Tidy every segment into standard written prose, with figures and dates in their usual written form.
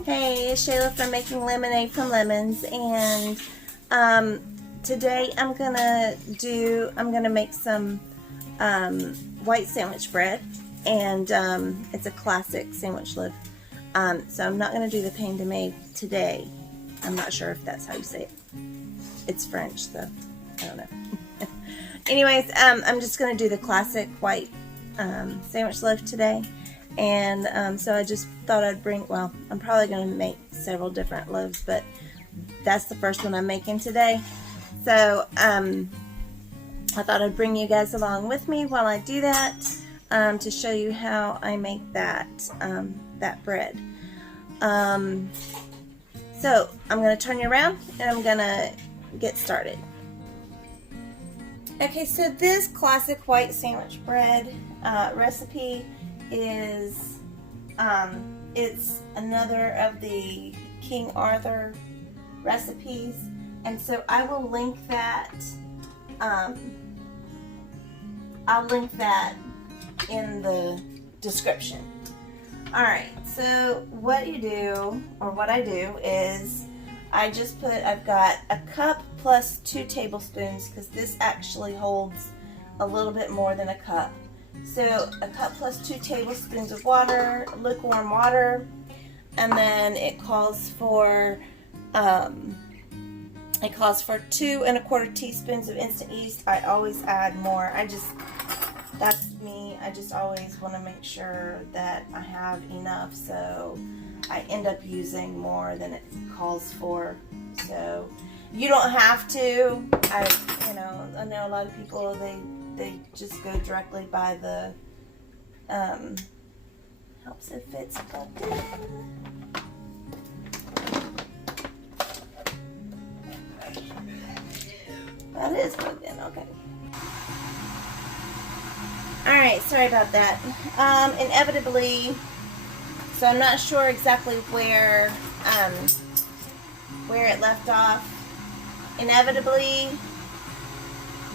Hey, it's Shayla from Making Lemonade from Lemons, and today I'm gonna make some white sandwich bread, and it's a classic sandwich loaf. So I'm not gonna do the pain de mie today. I'm not sure if that's how you say it. It's French, so I don't know. Anyways, I'm just gonna do the classic white sandwich loaf today. And so I just thought I'd bring, well, I'm probably going to make several different loaves, but that's the first one I'm making today. So I thought I'd bring you guys along with me while I do that, to show you how I make that bread. So I'm going to turn you around and I'm going to get started. Okay, so this classic white sandwich bread recipe is it's another of the King Arthur recipes, and so I will link that I'll link that in the description. Alright, so what you do, or what I do, is I've got a cup plus 2 tablespoons, because this actually holds a little bit more than a cup. So a cup plus 2 tablespoons of water, lukewarm water, and then it calls for 2 1/4 teaspoons of instant yeast. I always add more. That's me. I just always want to make sure that I have enough, so I end up using more than it calls for. So you don't have to. I know a lot of people, they just go directly by the helps if it's plugged in. That is plugged in, okay. Alright, sorry about that. Inevitably, so I'm not sure exactly where it left off. Inevitably,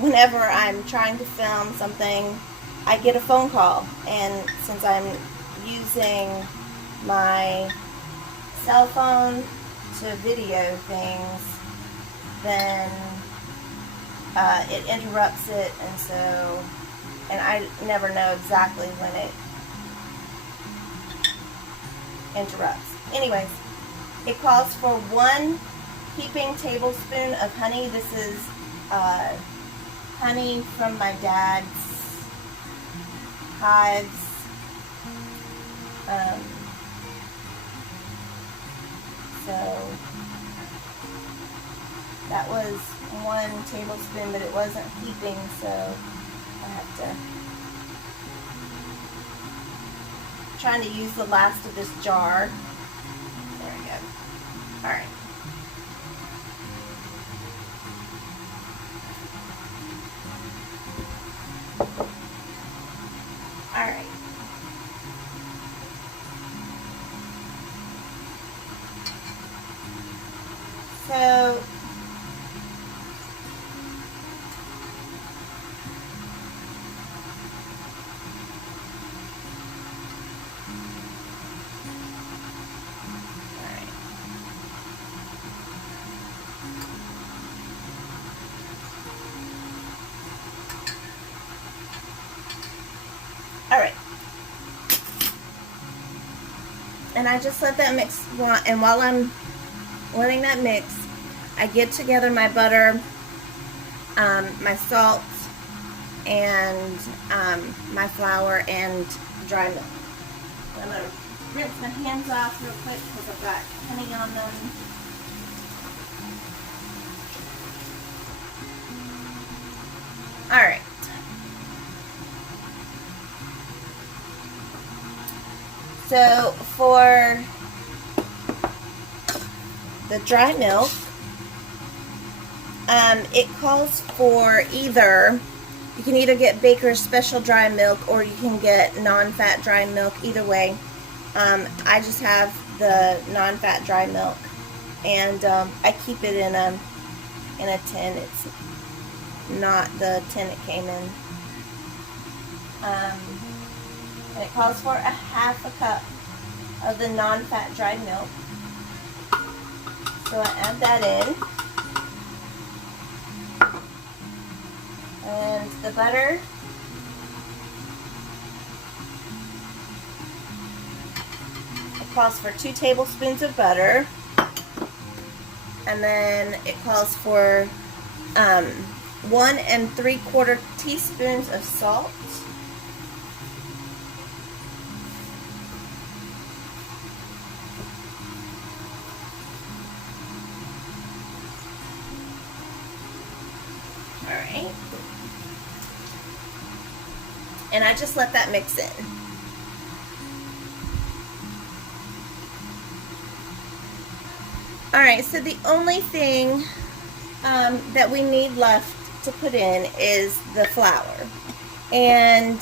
whenever I'm trying to film something, I get a phone call, and since I'm using my cell phone to video things, then it interrupts it, and I never know exactly when it interrupts. Anyways, it calls for 1 heaping tablespoon of honey. This is honey from my dad's hives. So that was 1 tablespoon, but it wasn't heaping, so I have to trying to use the last of this jar. There we go. All right. Alright. So Alright. And I just let that mix, and while I'm letting that mix, I get together my butter, my salt, and my flour and dry milk. So I'm going to rinse my hands off real quick because I've got honey on them. Alright. So for the dry milk, it calls for you can either get Baker's Special Dry Milk or you can get non-fat dry milk, either way. I just have the non-fat dry milk, and I keep it in a tin. It's not the tin it came in. And it calls for a 1/2 cup of the non-fat dried milk. So I add that in. And the butter. It calls for 2 tablespoons of butter. And then it calls for 1 3/4 teaspoons of salt. Alright. And I just let that mix in. Alright, so the only thing that we need left to put in is the flour. And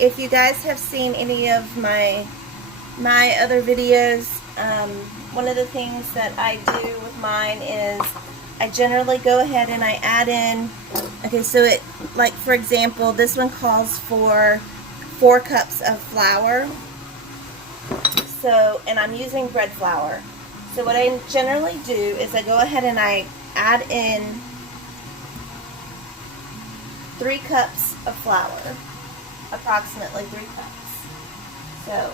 if you guys have seen any of my other videos, one of the things that I do with mine is I generally go ahead and I add in, okay, so it, like for example, this one calls for 4 cups of flour. So, and I'm using bread flour. So what I generally do is I go ahead and I add in 3 cups of flour, approximately 3 cups. So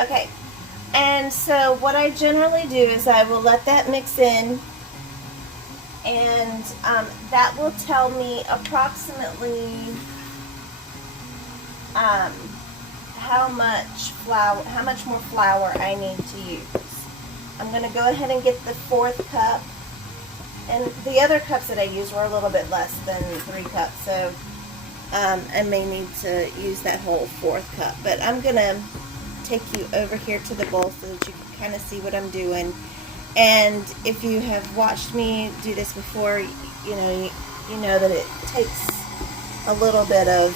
okay, and so what I generally do is I will let that mix in, and that will tell me approximately how much more flour I need to use. I'm going to go ahead and get the 4th cup, and the other cups that I used were a little bit less than 3 cups, so I may need to use that whole 4th cup, but I'm going to take you over here to the bowl so that you can kind of see what I'm doing. And if you have watched me do this before, you know that it takes a little bit of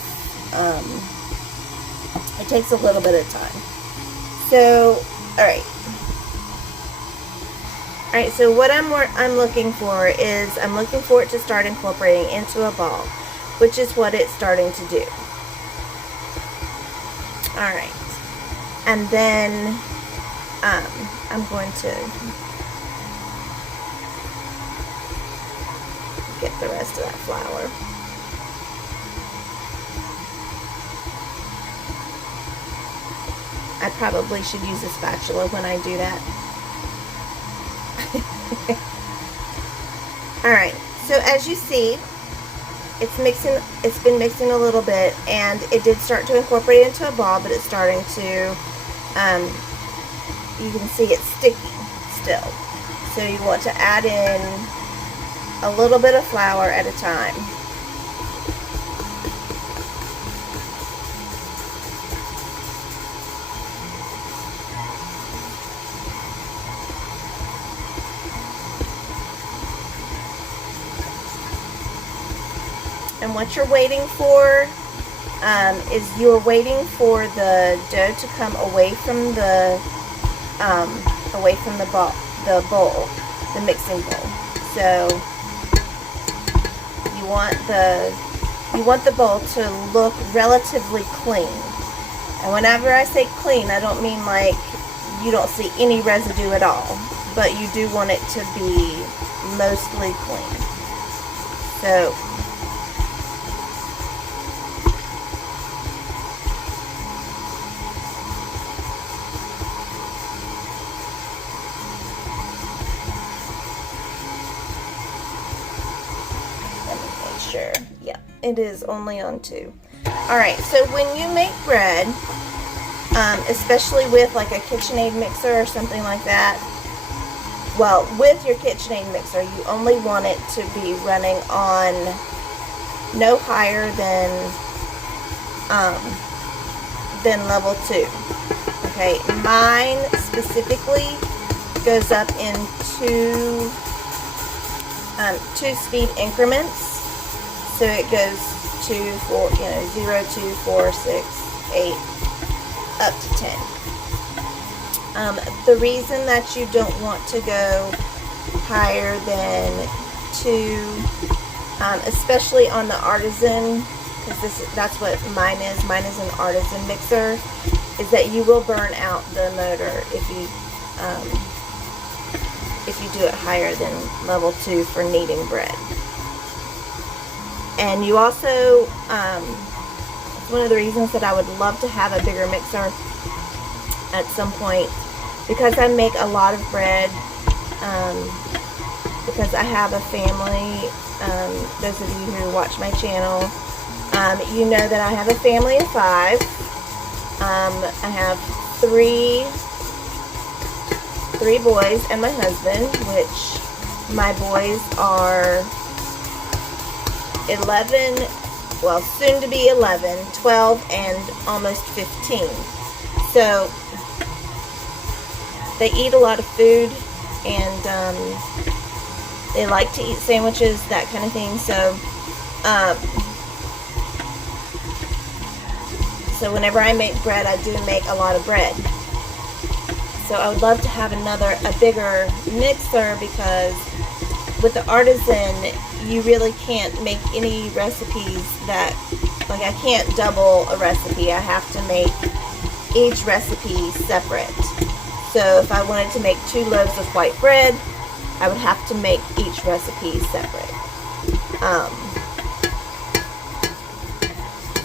time. So all right, so what I'm looking for is I'm looking for it to start incorporating into a ball, which is what it's starting to do. All right. And then I'm going to get the rest of that flour. I probably should use a spatula when I do that. Alright, so as you see, it's been mixing a little bit, and it did start to incorporate into a ball, but it's starting to you can see it's sticky still. So you want to add in a little bit of flour at a time. And what you're waiting for is you're waiting for the dough to come away from the bowl, the mixing bowl. So you want the bowl to look relatively clean. And whenever I say clean, I don't mean like you don't see any residue at all, but you do want it to be mostly clean. So sure. Yeah, it is only on 2. Alright, so when you make bread, especially with like a KitchenAid mixer or something like that, well, with your KitchenAid mixer, you only want it to be running on no higher than level 2. Okay, mine specifically goes up in two-speed increments. So it goes 2, 4, 0, 2, 4, 6, 8, up to 10. The reason that you don't want to go higher than 2, especially on the Artisan, because that's what mine is. Mine is an Artisan mixer. Is that you will burn out the motor if you do it higher than level 2 for kneading bread. And you also, it's one of the reasons that I would love to have a bigger mixer at some point, because I make a lot of bread, because I have a family. Those of you who watch my channel, you know that I have a family of 5. I have three boys and my husband, which my boys are 11, well, soon to be 11, 12, and almost 15. So they eat a lot of food, and they like to eat sandwiches, that kind of thing. So whenever I make bread, I do make a lot of bread. So I would love to have a bigger mixer, because with the Artisan, you really can't make any recipes that, like, I can't double a recipe. I have to make each recipe separate. So if I wanted to make 2 loaves of white bread, I would have to make each recipe separate.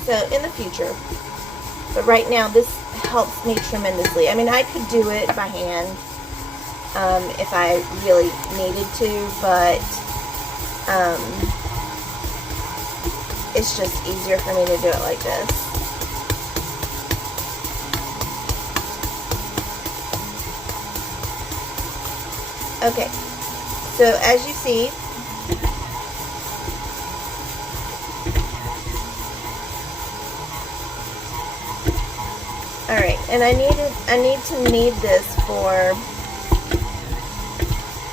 So in the future, but right now this helps me tremendously. I mean, I could do it by hand if I really needed to, but it's just easier for me to do it like this. Okay, so as you see, alright, and I need to knead this for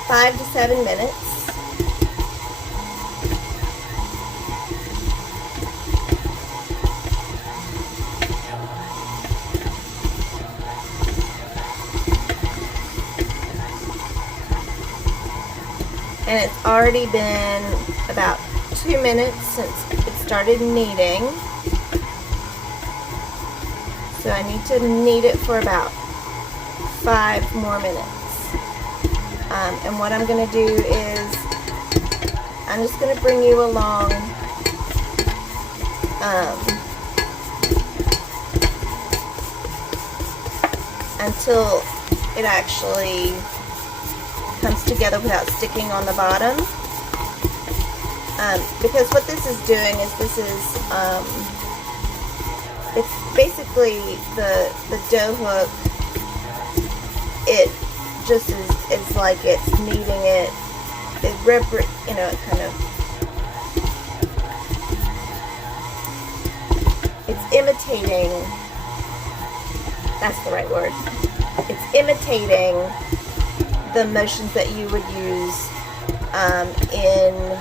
5 to 7 minutes. And it's already been about 2 minutes since it started kneading. So I need to knead it for about 5 more minutes. And what I'm going to do is, I'm just going to bring you along until it actually comes together without sticking on the bottom. Because what this is doing is it's basically the dough hook. It just is like it's kneading it. It kind of, it's imitating. That's the right word. It's imitating the motions that you would use in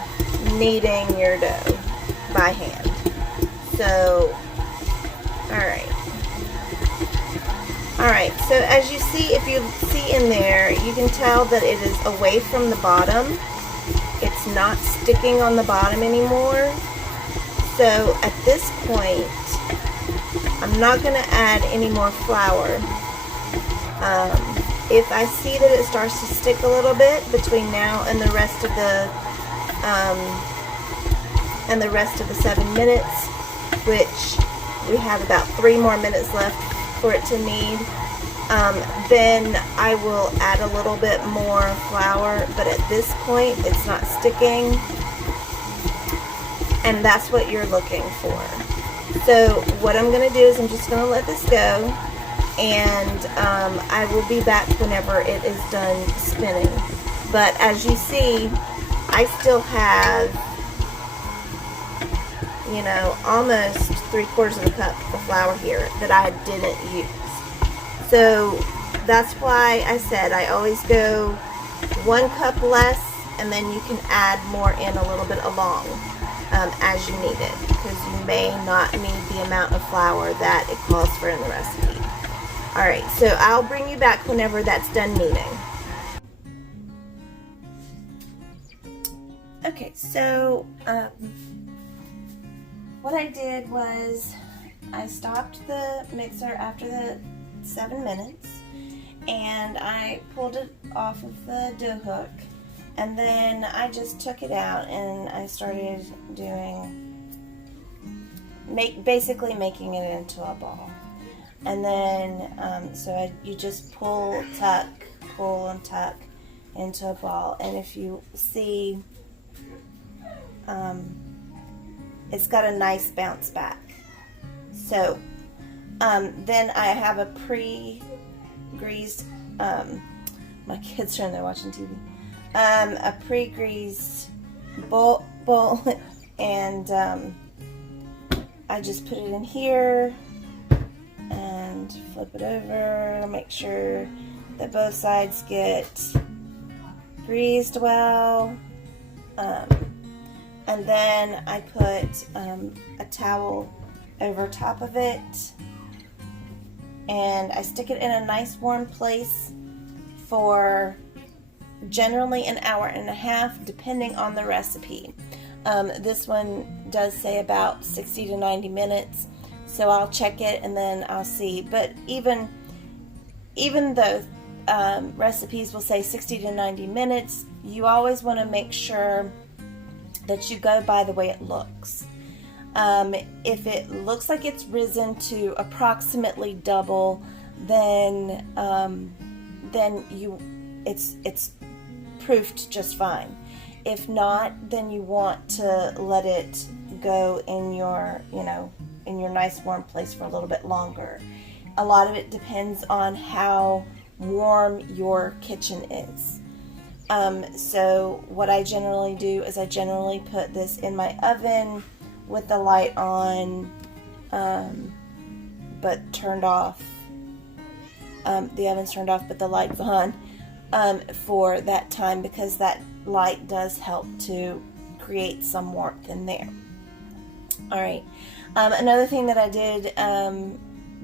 kneading your dough by hand. So, alright, so as you see, if you see in there, you can tell that it is away from the bottom. It's not sticking on the bottom anymore. So at this point, I'm not going to add any more flour. If I see that it starts to stick a little bit between now and the rest of the 7 minutes, which we have about 3 more minutes left for it to knead, then I will add a little bit more flour, but at this point it's not sticking, and that's what you're looking for. So what I'm going to do is I'm just going to let this go, and I will be back whenever it is done spinning. But as you see, I still have, almost 3/4 of a cup of flour here that I didn't use. So that's why I said I always go 1 cup less, and then you can add more in a little bit along as you need it, because you may not need the amount of flour that it calls for in the recipe. Alright, so I'll bring you back whenever that's done kneading. Okay, so what I did was I stopped the mixer after the 7 minutes, and I pulled it off of the dough hook, and then I just took it out and I started basically making it into a ball. And then you just pull, tuck, pull and tuck into a ball, and if you see, it's got a nice bounce back. So then I have a pre-greased, my kids are in there watching TV, a pre-greased bowl and I just put it in here and flip it over, make sure that both sides get greased well, and then I put a towel over top of it, and I stick it in a nice warm place for generally an hour and a half, depending on the recipe. This one does say about 60 to 90 minutes, so I'll check it and then I'll see. But even though recipes will say 60 to 90 minutes, you always want to make sure that you go by the way it looks. If it looks like it's risen to approximately double, then it's proofed just fine. If not, then you want to let it go in your, in your nice warm place for a little bit longer. A lot of it depends on how warm your kitchen is. So what I generally do is I generally put this in my oven with the light on, but turned off. The oven's turned off, but the light's on for that time, because that light does help to create some warmth in there. Alright, another thing that I did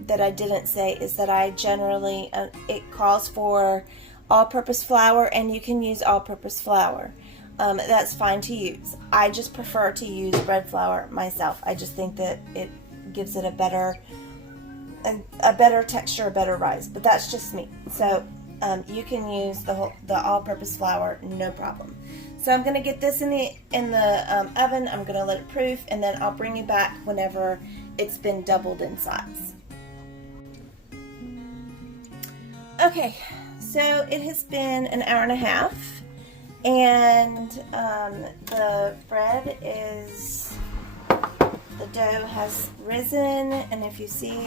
that I didn't say is that I generally, it calls for all-purpose flour, and you can use all-purpose flour. That's fine to use. I just prefer to use bread flour myself. I just think that it gives it a better texture, a better rise. But that's just me. So you can use the all-purpose flour, no problem. So I'm going to get this in the oven. I'm going to let it proof, and then I'll bring you back whenever it's been doubled in size. Okay, so it has been an hour and a half, and the bread the dough has risen, and if you see,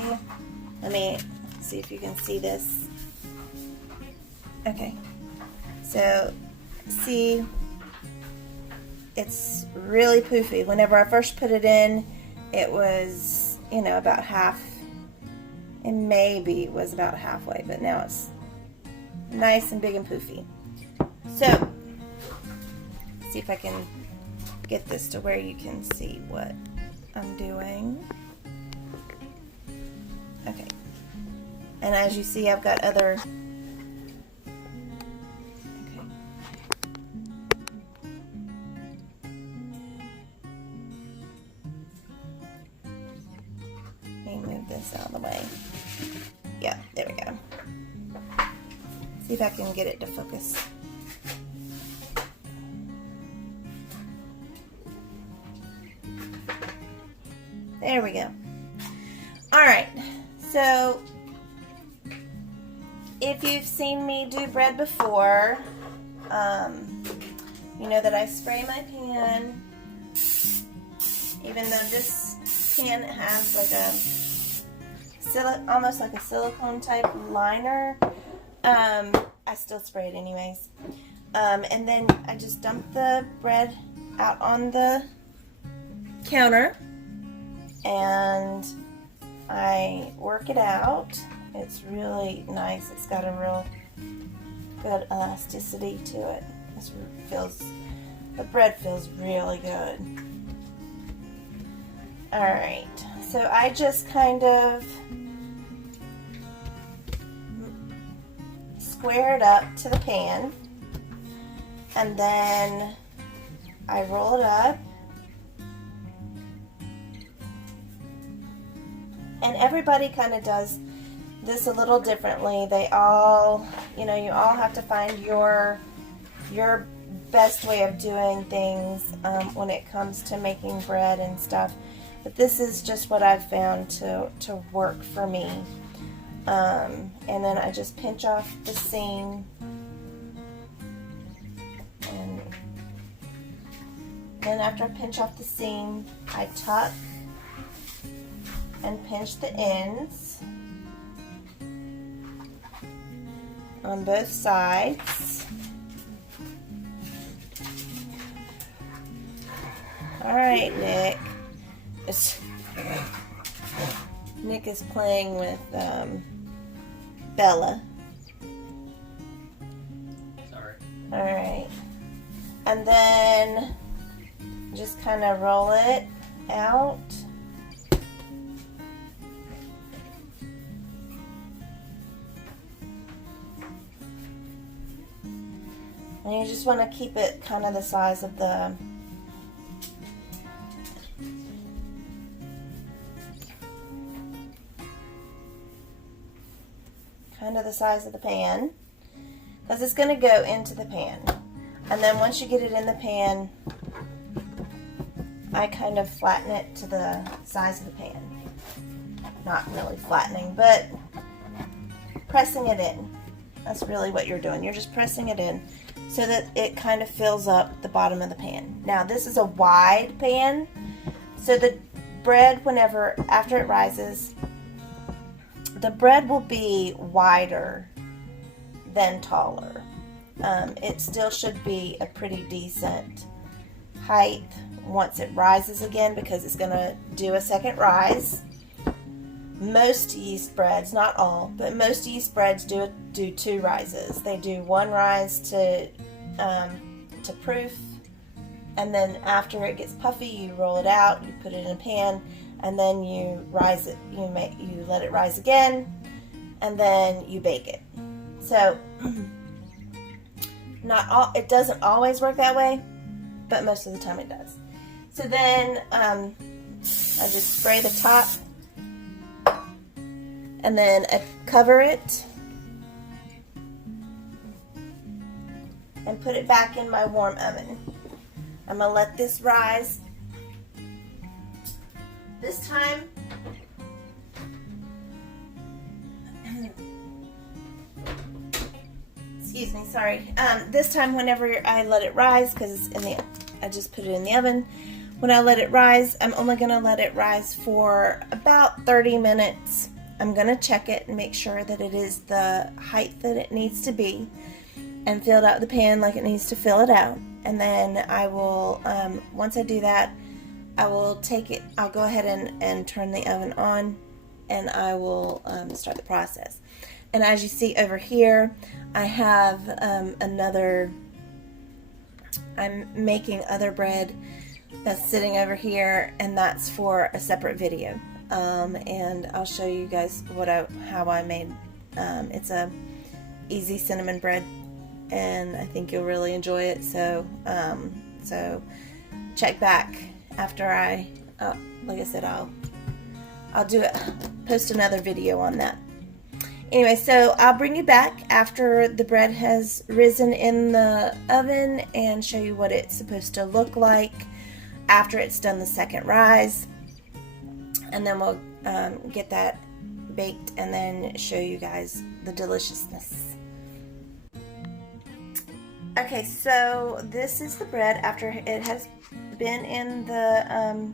let me see if you can see this. Okay, so see, it's really poofy. Whenever I first put it in, it was, about half. It maybe was about halfway, but now it's nice and big and poofy. So, see if I can get this to where you can see what I'm doing. Okay. And as you see, I've got other... Okay. Let me move this out of the way. Yeah, there we go. See if I can get it to focus. There we go. Alright, so if you've seen me do bread before, you know that I spray my pan, even though this pan has like almost like a silicone type liner, I still spray it anyways. And then I just dump the bread out on the counter, and I work it out It's really nice. It's got a real good elasticity to it. The bread feels really good. Alright, so I just kind of square it up to the pan, and then I roll it up. And everybody kind of does this a little differently. They all, you know, you all have to find your best way of doing things when it comes to making bread and stuff. But this is just what I've found to work for me. And then I just pinch off the seam. And then after I pinch off the seam, I tuck and pinch the ends on both sides. Alright, Nick. Nick is playing with Bella. Sorry. Alright. And then just kind of roll it out. And you just want to keep it kind of the size of the pan, because it's going to go into the pan. And then once you get it in the pan, I kind of flatten it to the size of the pan. Not really flattening, but pressing it in. That's really what you're doing. You're just pressing it in so that it kind of fills up the bottom of the pan. Now this is a wide pan, so the bread, after it rises, the bread will be wider than taller. It still should be a pretty decent height once it rises again, because it's going to do a second rise. Most yeast breads, not all, but most yeast breads do 2 rises. They do 1 rise to proof, and then after it gets puffy, you roll it out, you put it in a pan, and then you rise it. You let it rise again, and then you bake it. So it doesn't always work that way, but most of the time it does. So then I just spray the top, and then I cover it and put it back in my warm oven. I'm going to let this rise. This time, excuse me, sorry. This time whenever I let it rise, because I just put it in the oven. When I let it rise, I'm only going to let it rise for about 30 minutes. I'm going to check it and make sure that it is the height that it needs to be, and fill it out the pan like it needs to fill it out. And then I will, once I do that, I will take it, I'll go ahead and turn the oven on, and I will start the process. And as you see over here, I have I'm making other bread that's sitting over here, and that's for a separate video. And I'll show you guys how I made, it's a easy cinnamon bread, and I think you'll really enjoy it. So check back after like I said, I'll post another video on that. Anyway, so I'll bring you back after the bread has risen in the oven and show you what it's supposed to look like after it's done the second rise. And then we'll get that baked and then show you guys the deliciousness. Okay, so this is the bread after it has been in the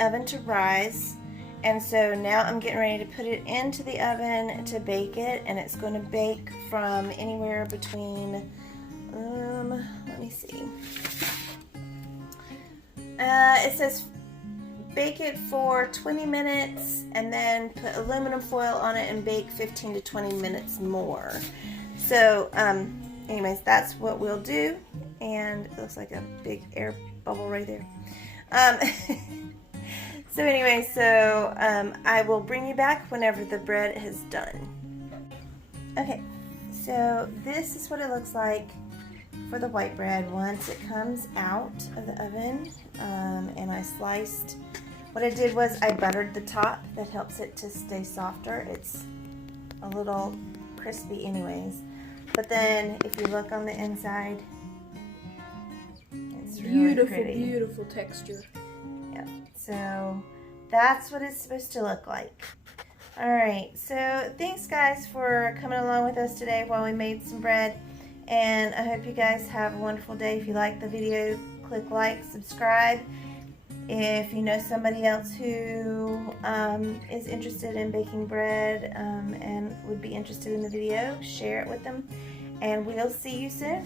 oven to rise. And so now I'm getting ready to put it into the oven to bake it, and it's going to bake from anywhere between, let me see, it says bake it for 20 minutes and then put aluminum foil on it and bake 15 to 20 minutes more. So anyways, that's what we'll do. And it looks like a big air bubble right there. So anyway, I will bring you back whenever the bread is done. Okay, so this is what it looks like for the white bread once it comes out of the oven. And I sliced, what I did was I buttered the top. That helps it to stay softer. It's a little crispy anyways. But then if you look on the inside, it's really pretty. Beautiful texture. Yeah, so that's what it's supposed to look like. Alright, so thanks guys for coming along with us today while we made some bread. And I hope you guys have a wonderful day. If you like the video, click like, subscribe. If you know somebody else who is interested in baking bread and would be interested in the video, share it with them. And we'll see you soon.